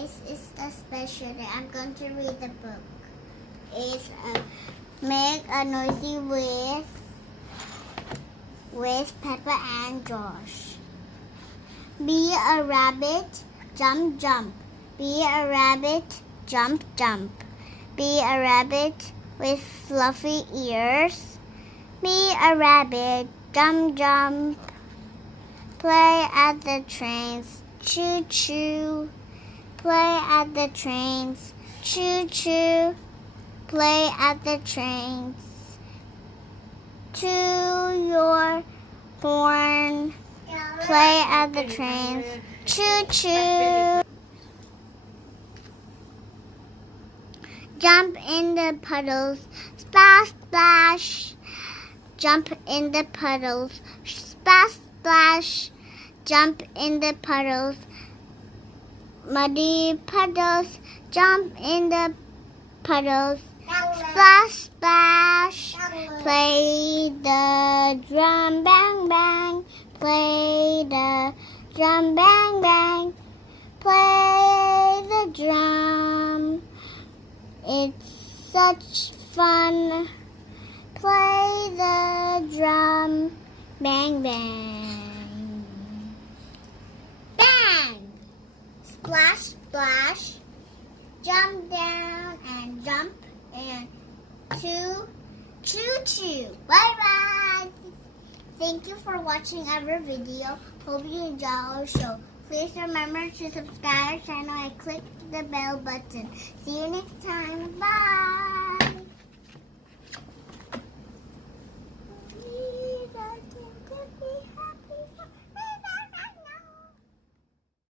guys, it's a special day. I'm going to read the book. It's Make a Noisy with Peppa and George. Be a rabbit, jump, jump. Be a rabbit, jump, jump. Be a rabbit with fluffy ears. Be a rabbit, jump, jump. Play at the trains, choo choo. Play at the trains, choo choo. Play at the trains. To your horn. Play at the trains, choo choo. Jump in the puddles, splash, splash. Jump in the puddles, splash, splash. Jump in the puddles, muddy puddles. Jump in the puddles, splash, splash. Play the drum, bang, bang. Play the drum, bang, bang. Play the drum. It's such fun. Play the drum, bang, bang. Bang! Splash, splash. Jump down and jump and choo, choo, choo. Bye-bye. Thank you for watching our video. Hope you enjoy our show. Please remember to subscribe our channel and click the bell button. See you next time. Bye.